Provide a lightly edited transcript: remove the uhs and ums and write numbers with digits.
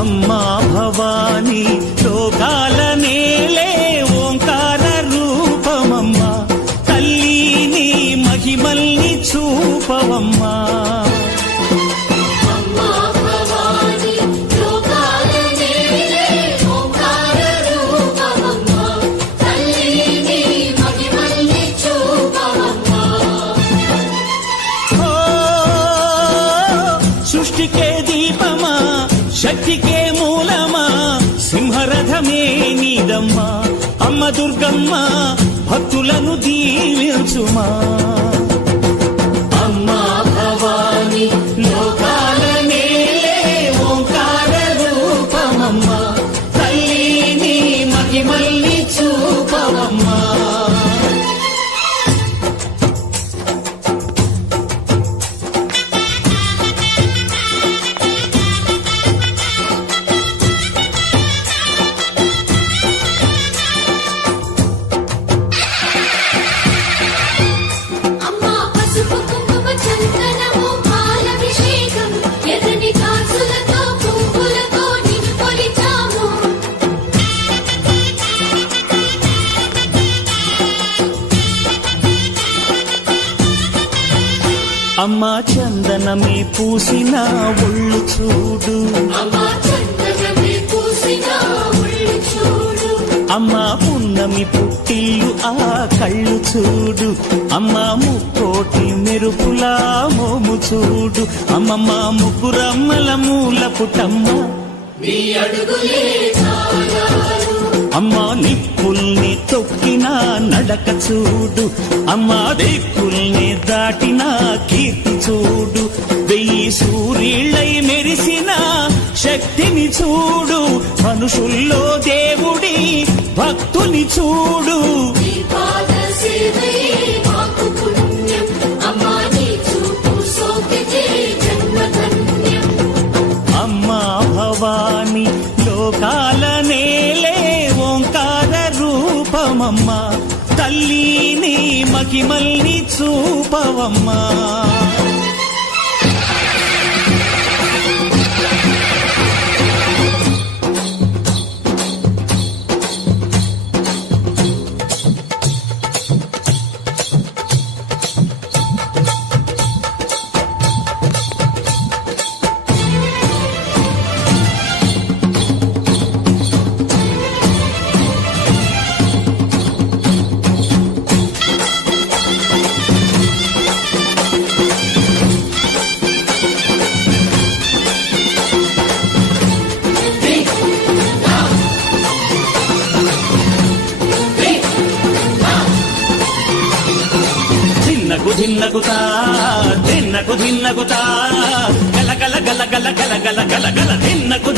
అమ్మా భవాని లోకాల నేలే ఓంకార రూపమమ్మా తల్లిని మహిమల్ని చూపవమ్మా సృష్టికే దీపమా శక్తికే మూలమా సింహరథమే నీదమ్మా అమ్మ దుర్గమ్మ భక్తులను దీవించుమా అమ్మా భవాని లోకాల నేలే ఓంకార రూపమమ్మా తల్లిని మహిమల్ని చూపవమ్మా అమ్మా చందనమే పూసిన ఒళ్ళు చూడు అమ్మా పున్నమి పుట్టిల్లు ఆ కళ్ళు చూడు అమ్మా ముక్కోటి మెరుపులా మోము చూడు అమ్మమ్మ ముగ్గురమ్మల మూల పుటమ్మ అమ్మా నిప్పుల్ని తొక్కిన నడక చూడు అమ్మా దిక్కుల్ని దాటిన కీర్తి చూడు 1000 సూర్యుళ్ళై మెరిసిన శక్తిని చూడు మనుషుల్లో దేవుడి భక్తుని చూడు అమ్మా భవాని లోకాల నేలే ఓంకార రూపమమ్మా తల్లిని మహిమల్ని చూపవమ్మా ధిన్నగుతా ధిన్నగుతా గల గల గల గల గల గల గల గల ధిన్నగు